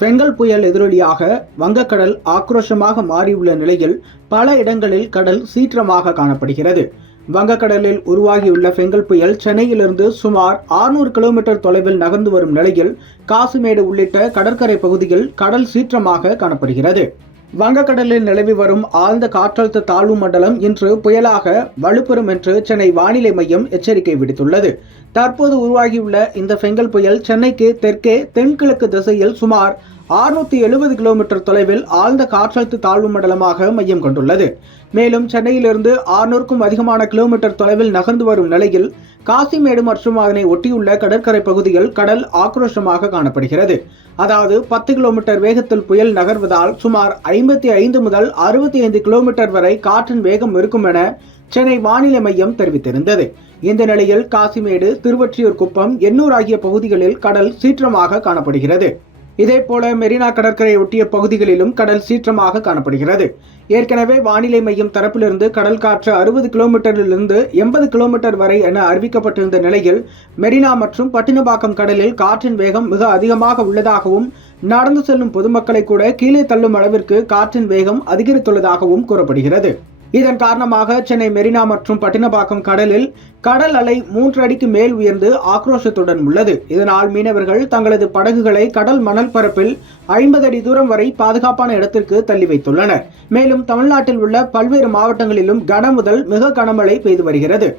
பெங்கல் புயல் எதிரொலியாக வங்கக்கடல் ஆக்ரோஷமாக மாறியுள்ள நிலையில் பல இடங்களில் கடல் சீற்றமாக காணப்படுகிறது. வங்கக்கடலில் உருவாகியுள்ள பெங்கல் புயல் சென்னையிலிருந்து சுமார் 600 கிலோமீட்டர் தொலைவில் நகர்ந்து வரும் நிலையில் காசிமேடு உள்ளிட்ட கடற்கரை பகுதியில் கடல் சீற்றமாக காணப்படுகிறது. வங்கக்கடலில் நிலவி வரும் ஆழ்ந்த காற்றழுத்த தாழ்வு மண்டலம் இன்று புயலாக வலுப்பெறும் என்று சென்னை வானிலை மையம் எச்சரிக்கை விடுத்துள்ளது. தற்போது உருவாகியுள்ள இந்த பெங்கல் புயல் சென்னைக்கு தெற்கே தென்கிழக்கு திசையில் சுமார் 670 கிலோமீட்டர் தொலைவில் ஆழ்ந்த காற்றழுத்த தாழ்வு மண்டலமாக மையம் கொண்டுள்ளது. மேலும் சென்னையிலிருந்து 600க்கும் அதிகமான கிலோமீட்டர் தொலைவில் நகர்ந்து வரும் நிலையில் காசிமேடு மற்றும் அதனை ஒட்டியுள்ள கடற்கரை பகுதியில் கடல் ஆக்ரோஷமாக காணப்படுகிறது. அதாவது 10 கிலோமீட்டர் வேகத்தில் புயல் நகர்வதால் சுமார் 55 முதல் 65 கிலோமீட்டர் வரை காற்றின் வேகம் இருக்கும் என சென்னை வானிலை மையம் தெரிவித்திருந்தது. இந்த நிலையில் காசிமேடு, திருவொற்றியூர் குப்பம், எண்ணூர் ஆகிய பகுதிகளில் கடல் சீற்றமாக காணப்படுகிறது. இதேபோல மெரினா கடற்கரை ஒட்டிய பகுதிகளிலும் கடல் சீற்றமாக காணப்படுகிறது. ஏற்கனவே வானிலை மையம் தரப்பிலிருந்து கடல் காற்று 60 கிலோமீட்டரிலிருந்து 80 கிலோமீட்டர் வரை என அறிவிக்கப்பட்டிருந்த நிலையில் மெரினா மற்றும் பட்டினப்பாக்கம் கடலில் காற்றின் வேகம் மிக அதிகமாக உள்ளதாகவும் நடந்து செல்லும் பொதுமக்களை கூட கீழே தள்ளும் அளவிற்கு காற்றின் வேகம் அதிகரித்துள்ளதாகவும் கூறப்படுகிறது. இதன் காரணமாக சென்னை மெரினா மற்றும் பட்டினப்பாக்கம் கடலில் கடல் அலை 3 அடிக்கு மேல் உயர்ந்து ஆக்ரோஷத்துடன் உள்ளது. இதனால் மீனவர்கள் தங்களது படகுகளை கடல் மணல் பரப்பில் 50 அடி தூரம் வரை பாதுகாப்பான இடத்திற்கு தள்ளி வைத்துள்ளனர். மேலும் தமிழ்நாட்டில் உள்ள பல்வேறு மாவட்டங்களிலும் கன முதல் மிக கனமழை பெய்து வருகிறது.